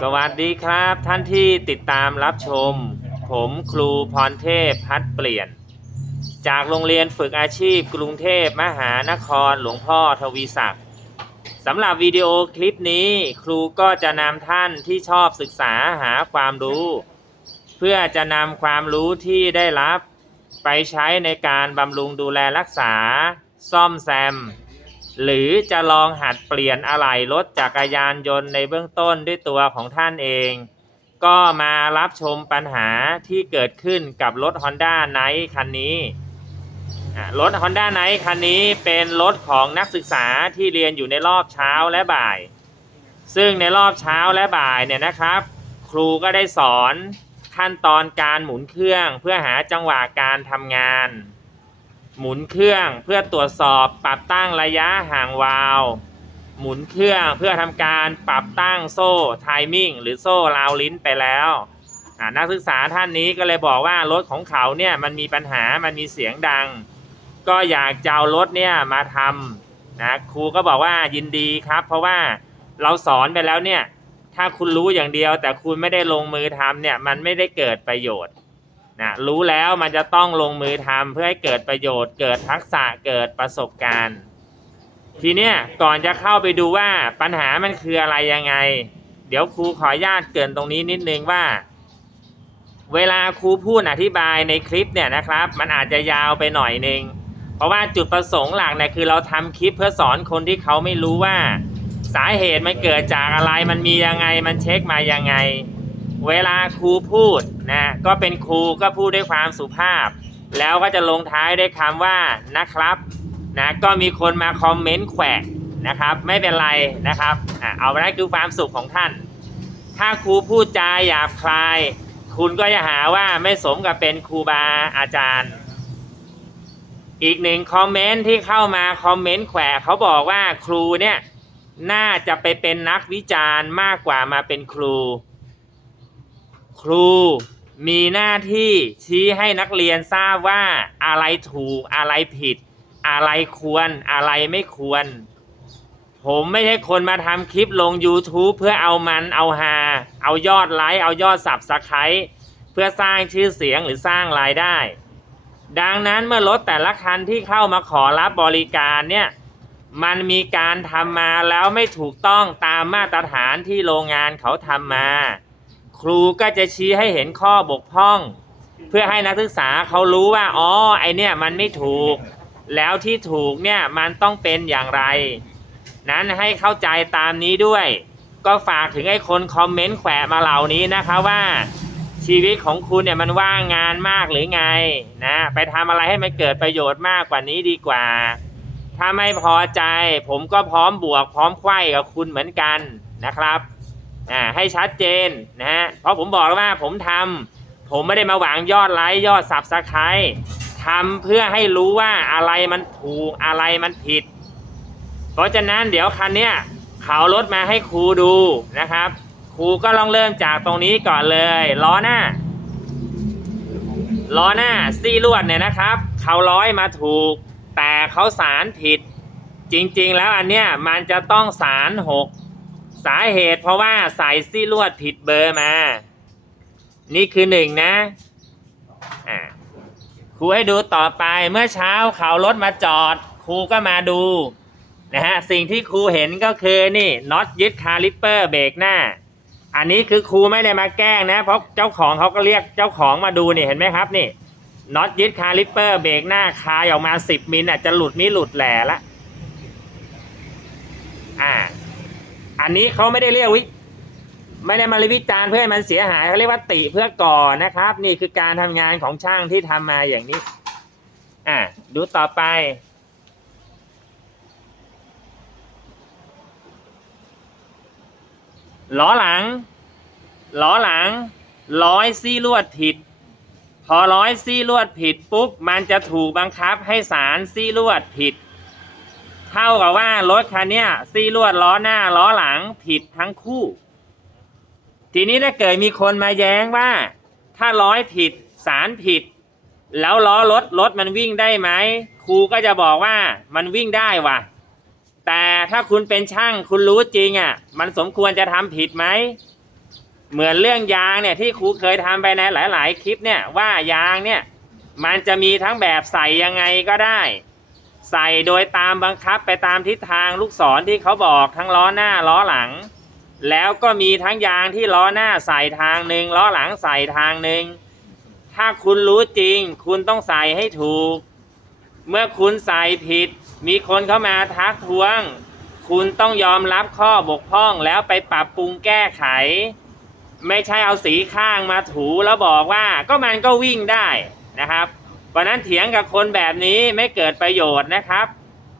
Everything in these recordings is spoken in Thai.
สวัสดีครับท่านที่ติดตามรับชม ผมครูพรเทพพัดเปลี่ยน จากโรงเรียนฝึกอาชีพกรุงเทพมหานครหลวงพ่อทวีศักดิ์สำหรับวิดีโอคลิปนี้ครูก็จะนำท่านที่ชอบศึกษาหาความรู้ เพื่อจะนำความรู้ที่ได้รับ ไปใช้ในการบำรุงดูแลรักษา ซ่อมแซม หรือจะลองหัดเปลี่ยนอะไหล่รถจักรยานยนต์ในเบื้องต้นด้วยตัวของท่านเอง ก็มารับชมปัญหาที่เกิดขึ้นกับรถ Honda n i g h t คันนี้ รถ Honda n i g h t คันนี้เป็นรถของนักศึกษาที่เรียนอยู่ในรอบเช้าและบ่าย ซึ่งในรอบเช้าและบ่ายเนี่ยนะครับ ครูก็ได้สอนขั้นตอนการหมุนเครื่องเพื่อหาจังหวะการทำงาน หมุนเครื่องเพื่อตรวจสอบปรับตั้งระยะห่างวาล์วหมุนเครื่องเพื่อทำการปรับตั้งโซ่ไทมิ่งหรือโซ่ราวลิ้นไปแล้วนักศึกษาท่านนี้ก็เลยบอกว่ารถของเขาเนี่ยมันมีปัญหามันมีเสียงดัง ก็อยากจะเอารถเนี่ยมาทำนะครูก็บอกว่ายินดีครับ เพราะว่าเราสอนไปแล้วเนี่ยถ้าคุณรู้อย่างเดียว แต่คุณไม่ได้ลงมือทำเนี่ยมันไม่ได้เกิดประโยชน์ นะรู้แล้วมันจะต้องลงมือทำเพื่อให้เกิดประโยชน์ เกิดทักษะเกิดประสบการณ์ ทีเนี้ยก่อนจะเข้าไปดูว่าปัญหามันคืออะไรยังไง เดี๋ยวครูขออนุญาตเกินตรงนี้นิดนึงว่า เวลาครูพูดอธิบายในคลิปเนี่ยนะครับ มันอาจจะยาวไปหน่อยนึงเพราะว่าจุดประสงค์หลักเนี่ยคือเราทำคลิปเพื่อสอนคนที่เขาไม่รู้ว่า สาเหตุมันเกิดจากอะไรมันมียังไงมันเช็คมายังไง เวลาครูพูดนะก็เป็นครูก็พูดด้วยความสุภาพ แล้วก็จะลงท้ายด้วยคำว่านะครับนะก็มีคนมาคอมเมนต์แขวะนะครับ ไม่เป็นไรนะครับอะเอาไปได้คือความสุขของท่าน ถ้าครูพูดจาหยาบคลาย คุณก็จะหาว่าไม่สมกับเป็นครูบาอาจารย์ อีกหนึ่งคอมเมนต์ที่เข้ามาคอมเมนต์แขวะเขาบอกว่าครูเนี่ยน่าจะไปเป็นนักวิจารณ์มากกว่ามาเป็นครู ครูมีหน้าที่ชี้ให้นักเรียนทราบว่าอะไรถูกอะไรผิด อะไรควรอะไรไม่ควร ผมไม่ใช่คนมาทำคลิปลง YouTube เพื่อเอามันเอาฮาเอายอดไลค์เอายอดสับสไครต์เพื่อสร้างชื่อเสียงหรือสร้างรายได้ ดังนั้นเมื่อรถแต่ละคันที่เข้ามาขอรับบริการเนี่ยมันมีการทำมาแล้วไม่ถูกต้องตามมาตรฐานที่โรงงานเขาทำมา ครูก็จะชี้ให้เห็นข้อบกพร่อง เพื่อให้นักศึกษาเขารู้ว่าอ๋อไอเนี่ยมันไม่ถูก แล้วที่ถูกเนี่ยมันต้องเป็นอย่างไร นั้นให้เข้าใจตามนี้ด้วย ก็ฝากถึงไอ้คนคอมเมนต์แขวะมาเหล่านี้นะคะว่า ชีวิตของคุณเนี่ยมันว่างงานมากหรือไงนะไปทำอะไรให้มันเกิดประโยชน์มากกว่านี้ดีกว่า ถ้าไม่พอใจ ผมก็พร้อมบวกพร้อมไขว้กับคุณเหมือนกันนะครับ อ่าให้ชัดเจนนะฮะเพราะผมบอกแล้วว่าผมทำผมไม่ได้มาหวังยอดไลค์ยอดสับสไครต์ทำเพื่อให้รู้ว่าอะไรมันถูกอะไรมันผิด เพราะฉะนั้นเดี๋ยวคันเนี้ยเขารถมาให้ครูดูนะครับครูก็ลองเริ่มจากตรงนี้ก่อนเลยล้อหน้าล้อหน้าซี่ลวดเนี่ยนะครับเขาร้อยมาถูก แต่เขาสารผิด จริงๆแล้วอันเนี้ยมันจะต้องสารหก สาเหตุเพราะว่าใส่ซี่ลวดผิดเบอร์มา นี่คือหนึ่งนะครูให้ดูต่อไปเมื่อเช้าเขารถมาจอด ครูก็มาดูนะฮะสิ่งที่ครูเห็นก็คือนี่น็อตยึดคาลิปเปอร์เบรกหน้า อันนี้คือครูไม่ได้มาแกล้งนะ เพราะเจ้าของเขาก็เรียกเจ้าของมาดูนี่เห็นไหมครับนี่น็อตยึดคาลิปเปอร์เบรกหน้าคายออกมา10มิลอาจจะหลุดไม่หลุดแหล่ละอ่า อันนี้เขาไม่ได้เรียกวิไม่ได้มาวิจารณ์เพื่อให้มันเสียหายเขาเรียกว่าติเพื่อก่อนะครับ นี่คือการทำงานของช่างที่ทำมาอย่างนี้ อ่าดูต่อไป ล้อหลัง ล้อหลัง ร้อยซี่ลวดผิด พอร้อยซี่ลวดผิดปุ๊บมันจะถูกบังคับให้สารซี่ลวดผิด เท่ากับว่ารถคันนี้ซี่ลวดล้อหน้าล้อหลังผิดทั้งคู่ ทีนี้ถ้าเกิดมีคนมาแย้งว่า ถ้าร้อยผิดสารผิด แล้วล้อรถรถมันวิ่งได้ไหมครูก็จะบอกว่ามันวิ่งได้ว่ะ แต่ถ้าคุณเป็นช่างคุณรู้จริงอะ มันสมควรจะทำผิดไหมเหมือนเรื่องยางเนี่ยที่ครูเคยทำไปในหลาย ๆ คลิปเนี่ยว่ายางเนี่ยมันจะมีทั้งแบบใส่ยังไงก็ได้ ใส่โดยตามบังคับไปตามทิศทางลูกศรที่เขาบอกทั้งล้อหน้าล้อหลัง แล้วก็มีทั้งยางที่ล้อหน้าใส่ทางหนึ่งล้อหลังใส่ทางหนึ่งถ้าคุณรู้จริง คุณต้องใส่ให้ถูก เมื่อคุณใส่ผิด มีคนเข้ามาทักท้วง คุณต้องยอมรับข้อบกพร่องแล้วไปปรับปรุงแก้ไข ไม่ใช่เอาสีข้างมาถูแล้วบอกว่าก็มันก็วิ่งได้นะครับ เพราะนั้นเถียงกับคนแบบนี้ไม่เกิดประโยชน์นะครับ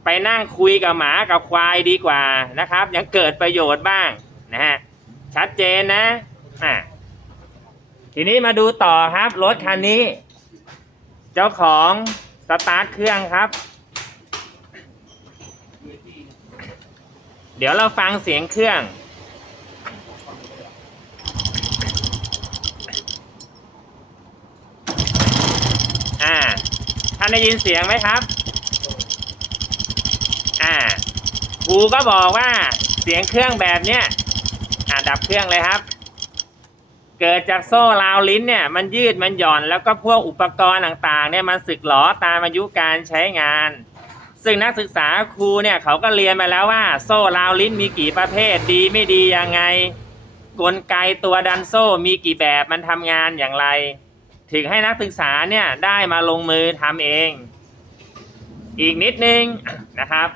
ไปนั่งคุยกับหมากับควายดีกว่านะครับ ยังเกิดประโยชน์บ้างนะฮะชัดเจนนะอะทีนี้มาดูต่อครับรถคันนี้ เจ้าของสตาร์ทเครื่องครับ เดี๋ยวเราฟังเสียงเครื่อง อ่า ท่านได้ยินเสียงไหมครับ อ่าครูก็บอกว่าเสียงเครื่องแบบเนี้ยอ่าดับเครื่องเลยครับ เกิดจากโซ่ราวลิ้นเนี่ย มันยืดมันหย่อน แล้วก็พวกอุปกรณ์ต่างๆ เนี่ยมันสึกหรอตามอายุการใช้งาน ซึ่งนักศึกษาครูเนี่ยเขาก็เรียนมาแล้วว่า โซ่ราวลิ้นมีกี่ประเภทดีไม่ดียังไง กลไกตัวดันโซ่มีกี่แบบมันทำงานอย่างไร ถึงให้นักศึกษาเนี่ยได้มาลงมือทำเอง อีกนิดนึงนะครับ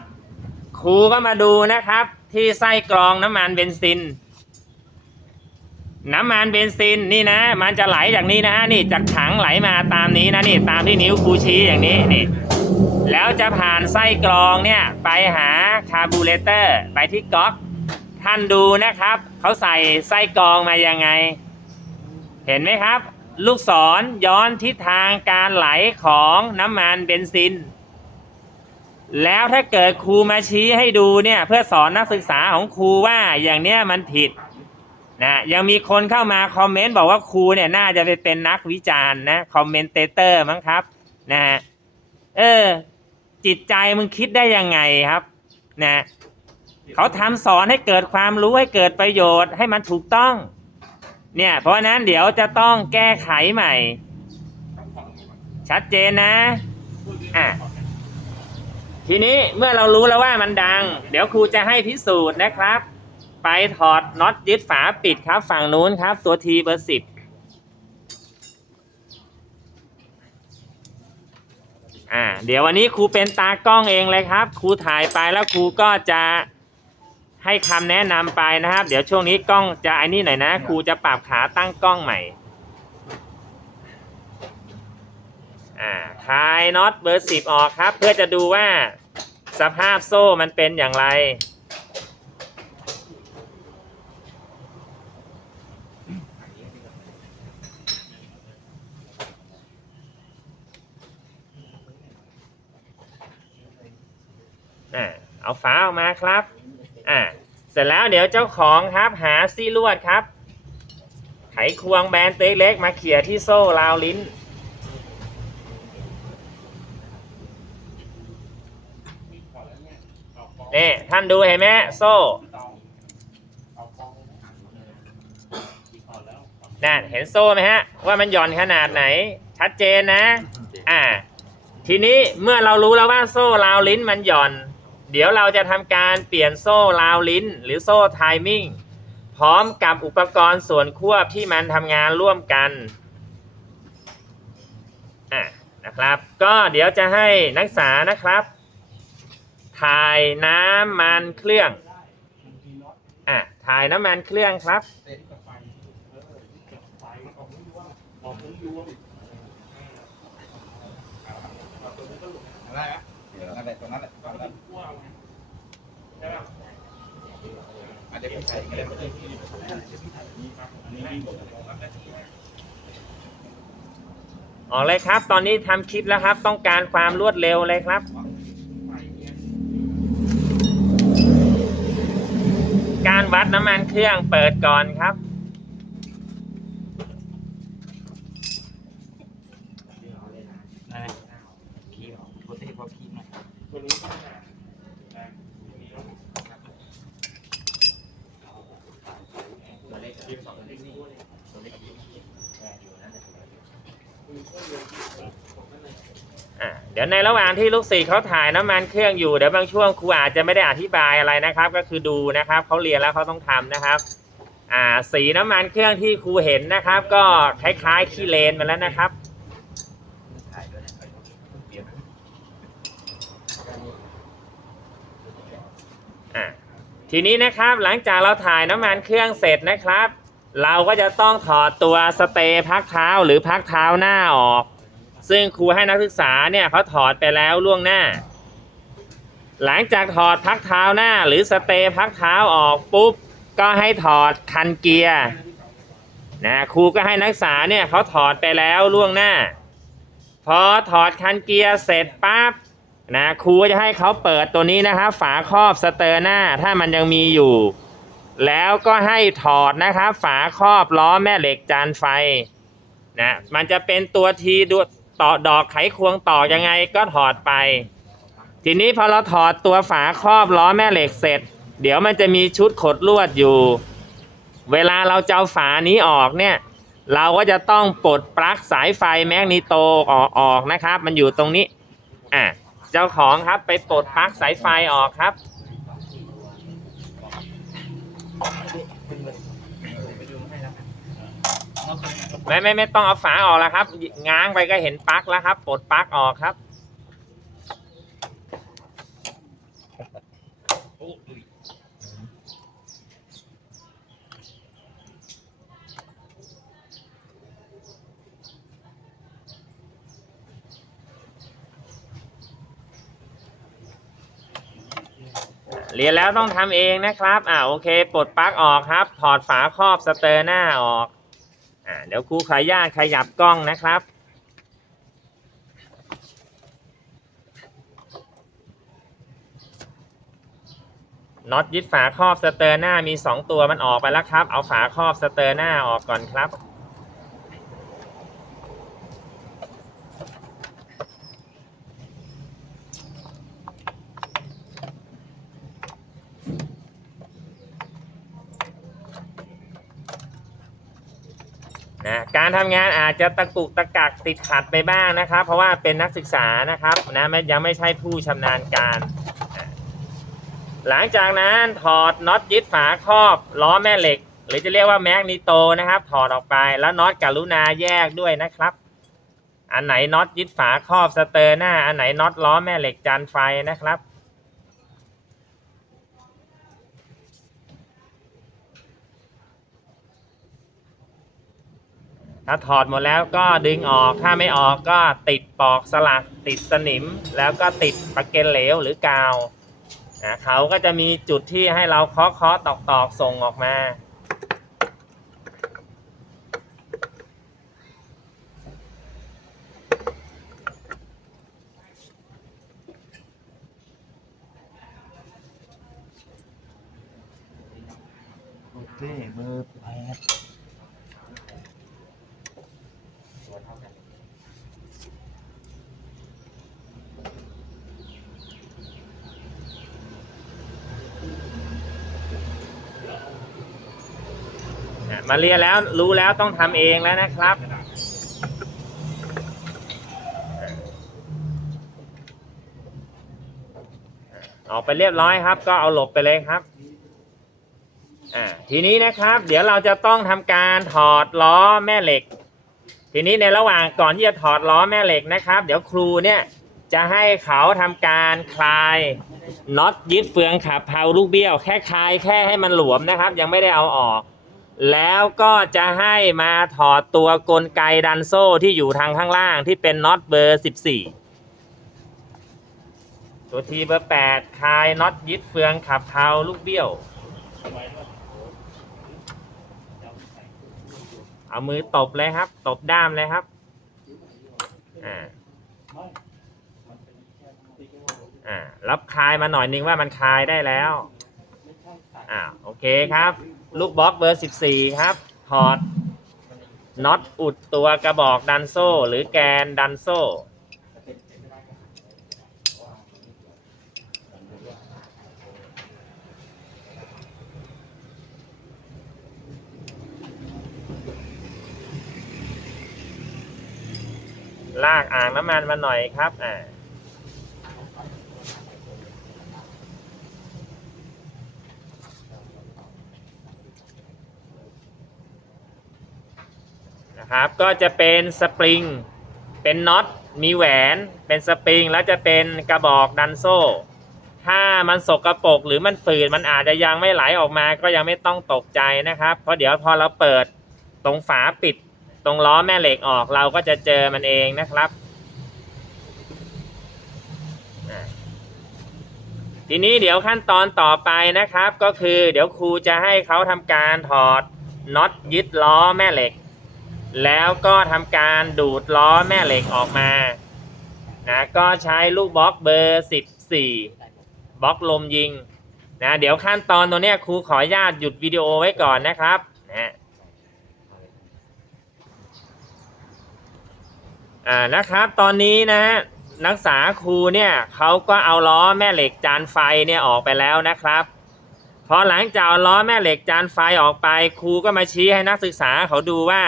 ครูก็มาดูนะครับ ที่ไส้กรองน้ำมันเบนซิน น้ำมันเบนซินนี่นะ มันจะไหลจากนี้นะฮะนี่จากถังไหลมาตามนี้นะนี่ตามที่นิ้วครูชี้อย่างนี้นี่แล้วจะผ่านไส้กรองเนี่ยไปหาคาร์บูเรเตอร์ไปที่ก๊อกท่านดูนะครับ เขาใส่ไส้กรองมายังไง เห็นไหมครับ ลูกศรย้อนทิศทางการไหลของน้ำมันเบนซิน แล้วถ้าเกิดครูมาชี้ให้ดูเนี่ยเพื่อสอนนักศึกษาของครูว่าอย่างเนี้ยมันผิดนะยังมีคนเข้ามาคอมเมนต์บอกว่าครูเนี่ยน่าจะไปเป็นนักวิจารณ์นะคอมเมนเตเตอร์มั้งครับนะฮะเออ จิตใจมึงคิดได้ยังไงครับนะเขาทำสอนให้เกิดความรู้ให้เกิดประโยชน์ให้มันถูกต้อง เนี่ย เพราะนั้นเดี๋ยวจะต้องแก้ไขใหม่ ชัดเจนนะ อะ ทีนี้เมื่อเรารู้แล้วว่ามันดัง เดี๋ยวครูจะให้พิสูจน์นะครับ ไปถอดน็อตยึดฝาปิดครับ ฝั่งนู้นครับ ตัวทีเบอร์สิบอ่า เดี๋ยววันนี้ครูเป็นตากล้องเองเลยครับ ครูถ่ายไปแล้วครูก็จะ ให้คำแนะนำไปนะครับ เดี๋ยวช่วงนี้กล้องจะไอ้นี่หน่อยนะครูจะปรับขาตั้งกล้องใหม่อ่าคลายน็อตเบอร์สิบออกครับ เพื่อจะดูว่าสภาพโซ่มันเป็นอย่างไรอ่าเอาฝาออกมาครับ อ่าเสร็จแล้วเดี๋ยวเจ้าของครับหาซี่ลวดครับ ไขควงแบนต็กเล็กมาเขี่ยที่โซ่ราวลิ้น นี่ท่านดูเห็นไหมโซ่นั่นเห็นโซ่ไหมฮะ ว่ามันหย่อนขนาดไหน ชัดเจนนะ อ่า ทีนี้เมื่อเรารู้แล้วว่าโซ่ราวลิ้นมันหย่อน เดี๋ยวเราจะทำการเปลี่ยนโซ่ราวลิ้น หรือโซ่ไทมิ่งพร้อมกับอุปกรณ์ส่วนควบที่มันทำงานร่วมกันอะนะครับ ก็เดี๋ยวจะให้นักศึกษานะครับถ่ายน้ำมันเครื่องอะถ่ายน้ำมันเครื่องครับไรนะนั่นแหละตรงนั้นแหละตรงนั้น อาจจะพี่ใส่ก็ได้ออกเลยครับ ตอนนี้ทำคลิปแล้วครับ ต้องการความรวดเร็วเลยครับ การวัดน้ำมันเครื่องเปิดก่อนครับ คีบโปรตีนพอคีบหน่อย อะ เดี๋ยวในรที่ลูกศิษย์เขาถ่ายน้ำมันเครื่องอยู่เดี๋ยวบางช่วงครูอาจจะไม่ได้อธิบายอะไรนะครับ ก็คือดูนะครับเขาเรียนแล้วเขาต้องทำนะครับอ่าสีน้ำมันเครื่องที่ครูเห็นนะครับ ก็คล้ายๆขี้เลนมาแล้วนะครับทีนี้นะครับหลังจากเราถ่ายน้ำมันเครื่องเสร็จนะครับ เราก็จะต้องถอดตัวสเตย์พักเท้าหรือพักเท้าหน้าออก ซึ่งครูให้นักศึกษาเนี่ยเขาถอดไปแล้วล่วงหน้า หลังจากถอดพักเท้าหน้า หรือสเตย์พักเท้าออกปุ๊บ ก็ให้ถอดคันเกียร์นะครูก็ให้นักศึกษาเนี่ยเขาถอดไปแล้วล่วงหน้า พอถอดคันเกียร์เสร็จปั๊บนะครูจะให้เขาเปิดตัวนี้นะครับฝาครอบสเตอร์หน้าถ้ามันยังมีอยู่ แล้วก็ให้ถอดนะครับฝาครอบล้อแม่เหล็กจานไฟนะมันจะเป็นตัวทีดู ต่อดอกไขควงต่อยังไงก็ถอดไป ทีนี้พอเราถอดตัวฝาครอบล้อแม่เหล็กเสร็จ เดี๋ยวมันจะมีชุดขดลวดอยู่ เวลาเราจะเอาฝานี้ออกเนี่ย เราก็จะต้องปลดปลั๊กสายไฟแมกนีโตออกออกนะครับ มันอยู่ตรงนี้อะเจ้าของครับไปปลดปลั๊กสายไฟออกครับ ไม่ไม่ไม่ต้องเอาฝาออกแล้วครับ ง้างไปก็เห็นปลั๊กแล้วครับ ปลดปลั๊กออกครับ เรียนแล้วต้องทำเองนะครับ อ่าโอเค ปลดปลั๊กออกครับ ถอดฝาครอบสเตอร์หน้าออก อ่าเดี๋ยวครูขออนุญาตขยับกล้องนะครับ น็อตยึดฝาครอบสเตอร์หน้ามี 2 ตัวมันออกไปแล้วครับ เอาฝาครอบสเตอร์หน้าออกก่อนครับ นะการทำงานอาจจะตะกุกตะกักติดขัดไปบ้างนะครับ เพราะว่าเป็นนักศึกษานะครับนะไม่ยังไม่ใช่ผู้ชำนาญการ หลังจากนั้นถอดน็อตยึดฝาครอบล้อแม่เหล็ก หรือจะเรียกว่าแมกนีโตนะครับ ถอดออกไปแล้วน็อตกรุณาแยกด้วยนะครับ อันไหนน็อตยึดฝาครอบสเตอร์หน้า อันไหนน็อตล้อแม่เหล็กจานไฟนะครับ ถ้าถอดหมดแล้วก็ดึงออก ถ้าไม่ออกก็ติดปอกสลัก ติดสนิม แล้วก็ติดปะเกนเหลวหรือกาวนะเขาก็จะมีจุดที่ให้เราเคาะเคาะตอกตอกส่งออกมา โอเคเบอร์แปด อะ มาเรียนแล้วรู้แล้วต้องทำเองแล้วนะครับ ออกไปเรียบร้อยครับ ก็เอาหลบไปเลยครับอ่าทีนี้นะครับ เดี๋ยวเราจะต้องทำการถอดล้อแม่เหล็ก ทีนี้ในระหว่างก่อนที่จะถอดล้อแม่เหล็กนะครับ เดี๋ยวครูเนี่ยจะให้เขาทำการคลายน็อตยึดเฟืองขับเพาลูกเบี้ยว แค่คลายแค่ให้มันหลวมนะครับ ยังไม่ได้เอาออก แล้วก็จะให้มาถอดตัวกลไกดันโซ่ที่อยู่ทางข้างล่างที่เป็นน็อตเบอร์ 14 ตัวทีเบอร์ 8 คลายน็อตยึดเฟืองขับเพาลูกเบี้ยว เอามือตบเลยครับ ตบด้ามเลยครับ อ่า อ่ารับคลายมาหน่อยนึงว่ามันคลายได้แล้ว อ่าโอเคครับ ลูกบล็อกเบอร์ 14 ครับถอดน็อตอุดตัวกระบอกดันโซ่ หรือแกนดันโซ่ลากอ่างน้ำมันมาหน่อยครับ อ่า ครับ ก็จะเป็นสปริง เป็นน็อต มีแหวน เป็นสปริง แล้วจะเป็นกระบอกดันโซ่ ถ้ามันสกรปรกหรือมันฝืด มันอาจจะยังไม่ไหลออกมา ก็ยังไม่ต้องตกใจนะครับ เพราะเดี๋ยวพอเราเปิดตรงฝาปิด ตรงล้อแม่เหล็กออก เราก็จะเจอมันเองนะครับ ทีนี้เดี๋ยวขั้นตอนต่อไปนะครับ ก็คือเดี๋ยวครูจะให้เขาทำการถอดน็อตยึดล้อแม่เหล็ก แล้วก็ทำการดูดล้อแม่เหล็กออกมานะก็ใช้ลูกบล็อกเบอร์ 14 บล็อกลมยิงนะเดี๋ยวขั้นตอนตัวเนี้ยครูขออนุญาตหยุดวิดีโอไว้ก่อนนะครับนะอ่านะครับตอนนี้นะนักศึกษาครูเนี่ยเขาก็เอาล้อแม่เหล็กจานไฟเนี่ยออกไปแล้วนะครับพอหลังจากเอาล้อแม่เหล็กจานไฟออกไป ครูก็มาชี้ให้นักศึกษาเขาดูว่า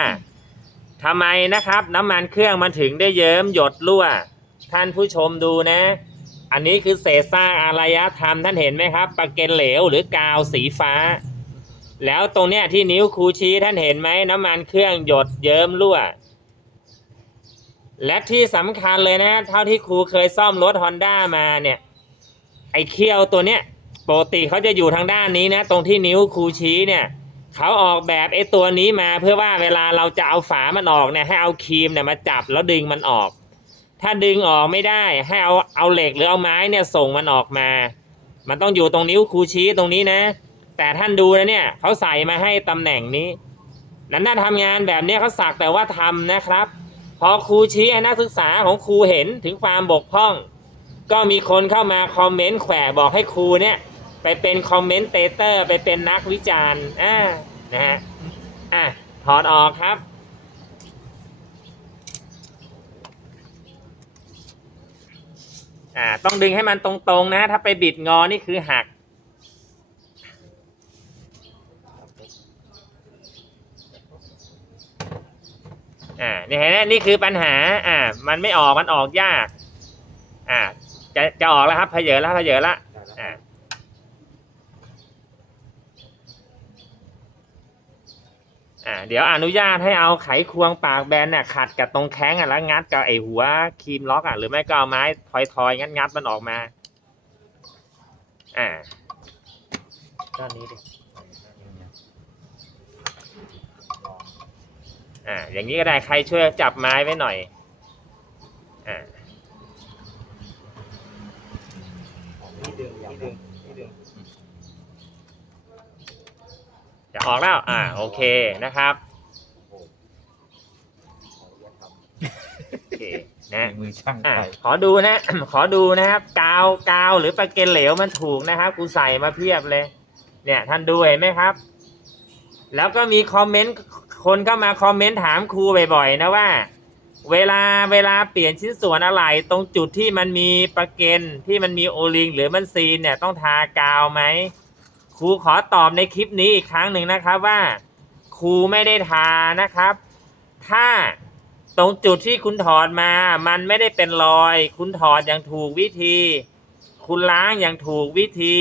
ทำไมนะครับน้ำมันเครื่องมันถึงได้เยิ้มหยดรั่ว ท่านผู้ชมดูนะ อันนี้คือเศษซากอารยธรรมท่านเห็นไหมครับปะเกนเหลวหรือกาวสีฟ้า แล้วตรงเนี้ยที่นิ้วครูชี้ท่านเห็นไหมน้ำมันเครื่องหยดเยิ้มรั่ว และที่สำคัญเลยนะ เท่าที่ครูเคยซ่อมรถฮอนด้ามาเนี่ย ไอ้เขี้ยวตัวเนี้ยปกติเขาจะอยู่ทางด้านนี้นะ ตรงที่นิ้วครูชี้เนี่ย เขาออกแบบไอ้ตัวนี้มาเพื่อว่าเวลาเราจะเอาฝามันออกเนี่ยให้เอาครีมเนี่ยมาจับแล้วดึงมันออก ถ้าดึงออกไม่ได้ให้เอาเอาเหล็กหรือเอาไม้เนี่ยส่งมันออกมา มันต้องอยู่ตรงนิ้วครูชี้ตรงนี้นะ แต่ท่านดูนะเนี่ยเขาใส่มาให้ตำแหน่งนี้ นั้นน่าทำงานแบบนี้เขาสักแต่ว่าทำนะครับ พอครูชี้ให้นักศึกษาของครูเห็นถึงความบกพร่อง ก็มีคนเข้ามาคอมเมนต์แขวะบอกให้ครูเนี่ย ไปเป็นคอมเมนเตเตอร์ไปเป็นนักวิจารณ์อ่านะฮะอะถอดออกครับ อ่าต้องดึงให้มันตรงๆนะ ถ้าไปบิดงอนี่คือหักอ่านี่เห็นไหมนี่คือปัญหาอ่ามันไม่ออกมันออกยากอ่าจะจะออกแล้วครับเพเยอแล้วเพเยอแล้ว อ่าเดี๋ยวอนุญาตให้เอาไขควงปากแบนเนี่ยขัดกับตรงแข้งอะแล้วงัดกับไอหัวครีมล็อกอะหรือไม่ก็เอาไม้ทอยๆงัดงัดๆมันออกมา อ่าด้านนี้ดิอ่าอย่างนี้ก็ได้ใครช่วยจับไม้ไว้หน่อยอ่า ที่ดึงที่ดึงที่ดึง จะออกแล้ว อ่า โอเคนะครับ โอเคนะมือช่างอะไฟขอดูนะ ขอดูนะครับ กาวกาวหรือปลาเกนเหลวมันถูกนะครับ กูใส่มาเพียบเลย เนี่ย ท่านดูเห็นไหมครับ แล้วก็มีคอมเมนต์คนเข้ามาคอมเมนต์ถามครูบ่อยๆนะว่า เวลาเวลาเปลี่ยนชิ้นส่วนอะไร ตรงจุดที่มันมีปลาเกนที่มันมีโอลิง หรือมันซีนเนี่ยต้องทากาวไหม ครูขอตอบในคลิปนี้อีกครั้งหนึ่งนะครับว่า ครูไม่ได้ทานะครับ ถ้าตรงจุดที่คุณถอดมา มันไม่ได้เป็นรอย คุณถอดอย่างถูกวิธี คุณล้างอย่างถูกวิธี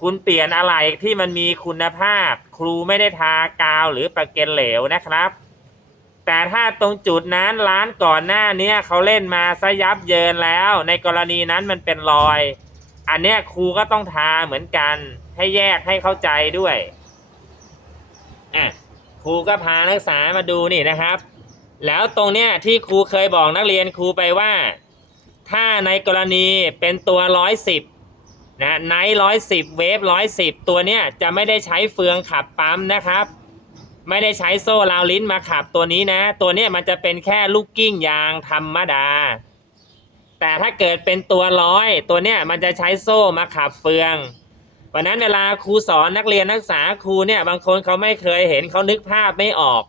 คุณเปลี่ยนอะไรที่มันมีคุณภาพ ครูไม่ได้ทากาวหรือประเก็นเหลวนะครับ แต่ถ้าตรงจุดนั้นร้านก่อนหน้าเนี้เขาเล่นมาซะยับเยินแล้ว ในกรณีนั้นมันเป็นรอย อันเนี้ยครูก็ต้องทาเหมือนกัน ให้แยกให้เข้าใจด้วยอะครูก็พานักศึกษามาดูนี่นะครับ แล้วตรงเนี้ยที่ครูเคยบอกนักเรียนครูไปว่า ถ้าในกรณีเป็นตัวร้อยสิบนะไนร้อยสิบเวฟร้อยสิบตัวเนี้ยจะไม่ได้ใช้เฟืองขับปั๊มนะครับ ไม่ได้ใช้โซ่ราวลิ้นมาขับตัวนี้นะ ตัวเนี้ยมันจะเป็นแค่ลูกกิ้งยางธรรมดา แต่ถ้าเกิดเป็นตัวร้อยตัวเนี้ยมันจะใช้โซ่มาขับเฟืองวันนั้นเวลาครูสอนนักเรียนนักศึกษาครูเนี่ยบางคนเขาไม่เคยเห็นเขานึกภาพไม่ออก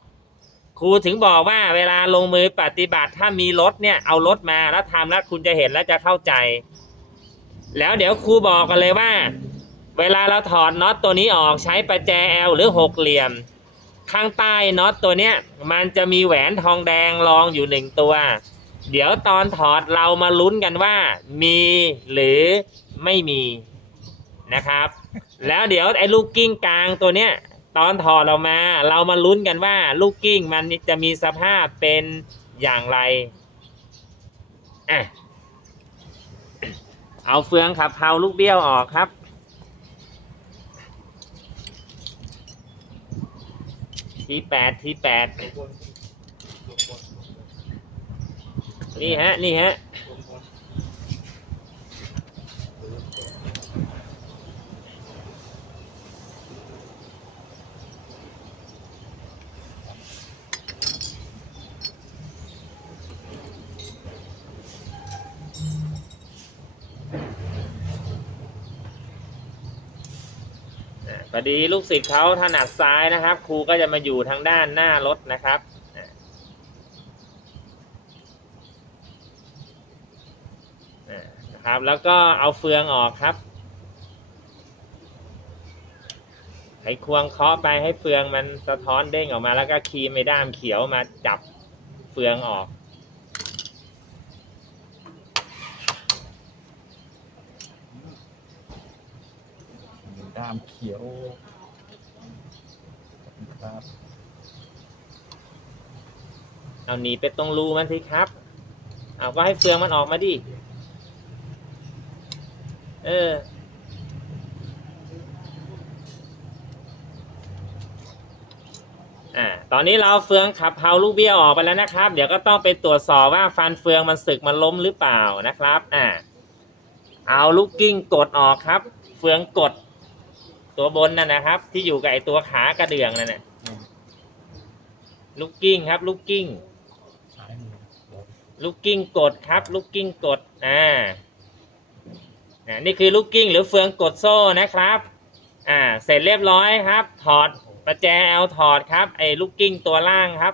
ครูถึงบอกว่าเวลาลงมือปฏิบัติถ้ามีรถเนี่ยเอารถมาแล้วทำแล้วคุณจะเห็นแล้วจะเข้าใจ แล้วเดี๋ยวครูบอกกันเลยว่า เวลาเราถอดน็อตตัวนี้ออกใช้ประแจ L หรือหกเหลี่ยม ข้างใต้น็อตตัวเนี้ยมันจะมีแหวนทองแดงรองอยู่หนึ่งตัว เดี๋ยวตอนถอดเรามาลุ้นกันว่า มีหรือไม่มีนะครับ แล้วเดี๋ยวไอ้ลูกกิ้งกลางตัวเนี้ยตอนถอดออกมา เรามาลุ้นกันว่า ลูกกิ้งมันจะมีสภาพเป็นอย่างไรอะเอาเฟืองขับเพราลูกเบี้ยวออกครับ ทีแปดทีแปด นี่ฮะ นี่ฮะอะพอดีลูกศิษย์เขาถนัดซ้ายนะครับ ครูก็จะมาอยู่ทางด้านหน้ารถนะครับอะอะนะครับ แล้วก็เอาเฟืองออกครับ ไขควงเคาะไปให้เฟืองมันสะท้อนเด้งออกมา แล้วก็ครีมไอ้ด้ามเขียวมาจับเฟืองออก ด้ามเขียวครับ เอาหนีไปตรงรูมันสิครับ เอาก็ให้เฟืองมันออกมาดิ เออ อ่า ตอนนี้เราเอาเฟืองขับเพาลูกเบี้ยวออกไปแล้วนะครับ เดี๋ยวก็ต้องไปตรวจสอบว่าฟันเฟืองมันสึกมันล้มหรือเปล่านะครับ อ่า เอาลูกกิ้งกดออกครับ เฟืองกด ตัวบนนั่นนะครับ ที่อยู่กับไอตัวขากระเดื่องนั่นน่ะลูกกิ้งครับ ลูกกิ้งซ้ายมือลูกกิ้งกดครับ ลูกกิ้งกด อ่า นี่คือลูกกิ้งหรือเฟืองกดโซ่นะครับอ่าเสร็จเรียบร้อยครับ ถอดประแจเอาถอดครับไอ้ลูกกิ้งตัวล่างครับ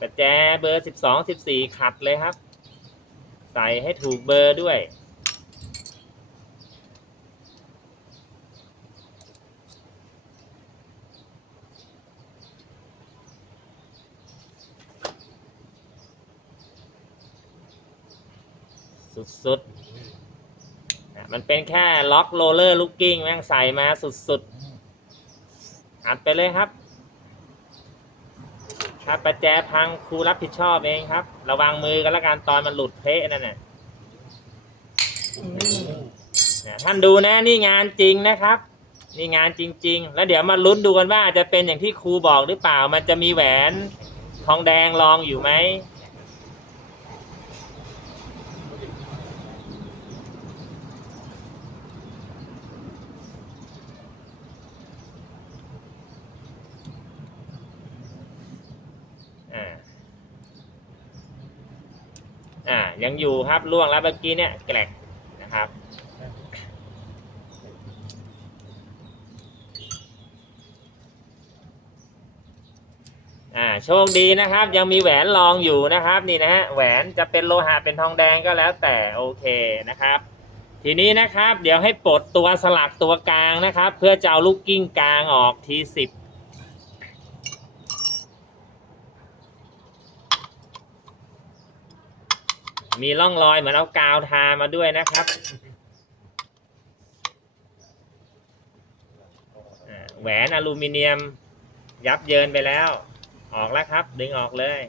ประแจเบอร์สิบสองสิบสี่ขัดเลยครับ ใส่ให้ถูกเบอร์ด้วย สุดๆ มันเป็นแค่ล็อกโรลเลอร์ลูกกิ้งแม่งใส่มาสุดๆ อัดไปเลยครับ ถ้าประแจพังครูรับผิดชอบเองครับ ระวังมือกันละกันตอนมันหลุดเพะนั่นน่ะท่านดูนะนี่งานจริงนะครับ นี่งานจริง ๆ แล้วเดี๋ยวมาลุ้นดูกันว่าจะเป็นอย่างที่ครูบอกหรือเปล่า มันจะมีแหวนทองแดงรองอยู่ไหม ยังอยู่ครับล่วงแล้วเมื่อกี้เนี่ยแกลกนะครับ อ่าโชคดีนะครับ ยังมีแหวนรองอยู่นะครับนี่นะฮะแหวนจะเป็นโลหะเป็นทองแดงก็แล้วแต่โอเคนะครับ ทีนี้นะครับ เดี๋ยวให้ปลดตัวสลักตัวกลางนะครับ เพื่อจะเอาลูกกิ้งกลางออกทีสิบ มีร่องรอยเหมือนเอากาวทามาด้วยนะครับแหวนอลูมิเนียม ยับเยินไปแล้ว ออกแล้วครับ ดึงออกเลย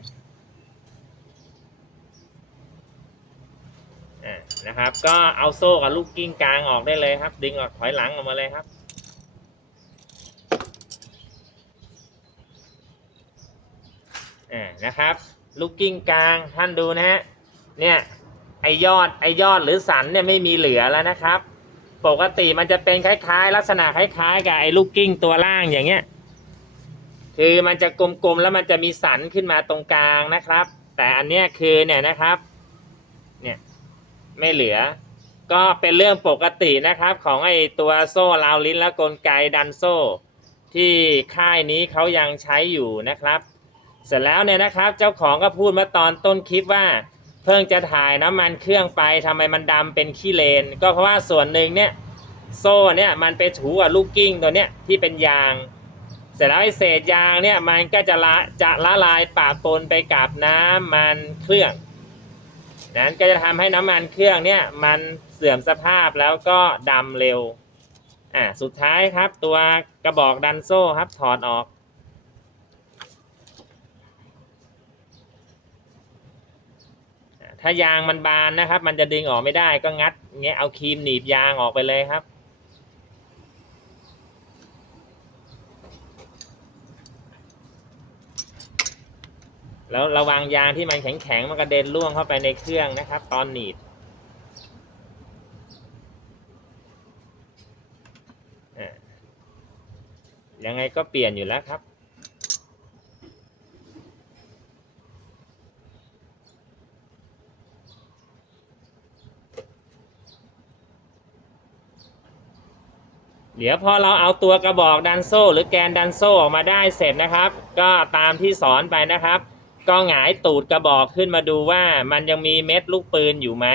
นะครับ ก็เอาโซ่กับลูกกิ้งกลางออกได้เลยครับ ดึงออกถอยหลังออกมาเลยครับนะครับ ลูกกิ้งกลางท่านดูนะฮะ เนี่ยไอยอดไอยอดหรือสันเนี่ยไม่มีเหลือแล้วนะครับ ปกติมันจะเป็นคล้ายๆ ลักษณะคล้ายๆ กับไอลูกกิ้งตัวล่างอย่างเงี้ยคือมันจะกลมๆแล้วมันจะมีสันขึ้นมาตรงกลางนะครับ แต่อันเนี้ยคือเนี่ยนะครับเนี่ยไม่เหลือ ก็เป็นเรื่องปกตินะครับของไอตัวโซ่ราวลิ้นและกลไกดันโซ่ ที่ค่ายนี้เขายังใช้อยู่นะครับ เสร็จแล้วเนี่ยนะครับ เจ้าของก็พูดมื่อตอนต้นคลิปว่า เพิ่งจะถ่ายน้ำมันเครื่องไปทำไมมันดำเป็นขี้เลน ก็เพราะว่าส่วนหนึ่งเนี่ยโซ่เนี่ยมันไปถูกับลูกกิ้งตัวเนี้ยที่เป็นยาง เสร็จแล้วไอ้เศษยางเนี่ยมันก็จะละจะละลายปะปนไปกับน้ำมันเครื่องนั้นก็จะทำให้น้ำมันเครื่องเนี่ยมันเสื่อมสภาพแล้วก็ดำเร็วอ่าสุดท้ายครับตัวกระบอกดันโซ่ครับถอดออก ถ้ายางมันบานนะครับ มันจะดึงออกไม่ได้ก็งัดเงี้ยเอาครีมหนีบยางออกไปเลยครับ แล้วระวังยางที่มันแข็งๆมันกระเด็นล่วงเข้าไปในเครื่องนะครับ ตอนหนีบยังไงก็เปลี่ยนอยู่แล้วครับ เดี๋ยวพอเราเอาตัวกระบอกดันโซ่ หรือแกนดันโซ่ออกมาได้เสร็จนะครับ ก็ตามที่สอนไปนะครับ ก็หงายตูดกระบอกขึ้นมาดูว่ามันยังมีเม็ดลูกปืนอยู่ไหม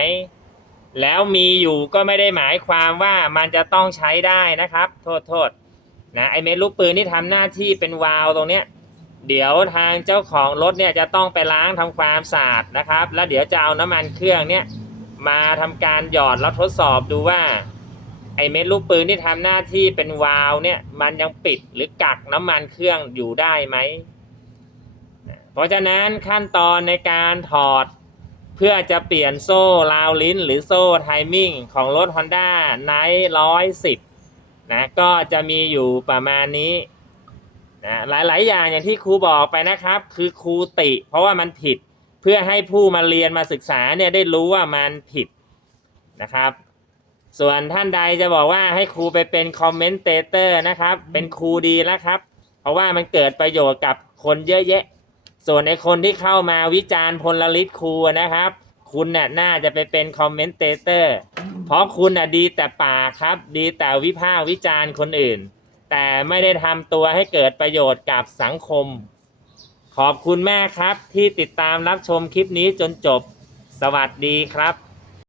แล้วมีอยู่ก็ไม่ได้หมายความว่ามันจะต้องใช้ได้นะครับ โทษโทษนะไอเม็ดลูกปืนที่ทำหน้าที่เป็นวาล์วตรงเนี้ยเดี๋ยวทางเจ้าของรถเนี่ยจะต้องไปล้างทำความสะอาดนะครับ แล้วเดี๋ยวจะเอาน้ำมันเครื่องเนี่ยมาทำการหยอดแล้วทดสอบดูว่า ไอเม็ดลูกปืนที่ทำหน้าที่เป็นวาล์วเนี่ย มันยังปิดหรือกักน้ำมันเครื่องอยู่ได้ไหม เพราะฉะนั้นขั้นตอนในการถอดเพื่อจะเปลี่ยนโซ่ราวลิ้นหรือโซ่ไทมิ่งของรถ Honda Night 110 นะ ก็จะมีอยู่ประมาณนี้นะหลาย ๆ อย่างอย่างที่ครูบอกไปนะครับ คือครูติ เพราะว่ามันผิดเพื่อให้ผู้มาเรียนมาศึกษาเนี่ยได้รู้ว่ามันผิดนะครับ ส่วนท่านใดจะบอกว่าให้ครูไปเป็นคอมเมนเตเตอร์นะครับ เป็นครูดีแล้วครับ เพราะว่ามันเกิดประโยชน์กับคนเยอะแยะ ส่วนในคนที่เข้ามาวิจารณ์พลลิตครูนะครับ คุณน่ะน่าจะไปเป็นคอมเมนเตเตอร์เพราะคุณน่ะดีแต่ปากครับ ดีแต่วิพากษ์วิจารณ์คนอื่น แต่ไม่ได้ทำตัวให้เกิดประโยชน์กับสังคม ขอบคุณแม่ครับที่ติดตามรับชมคลิปนี้จนจบ สวัสดีครับ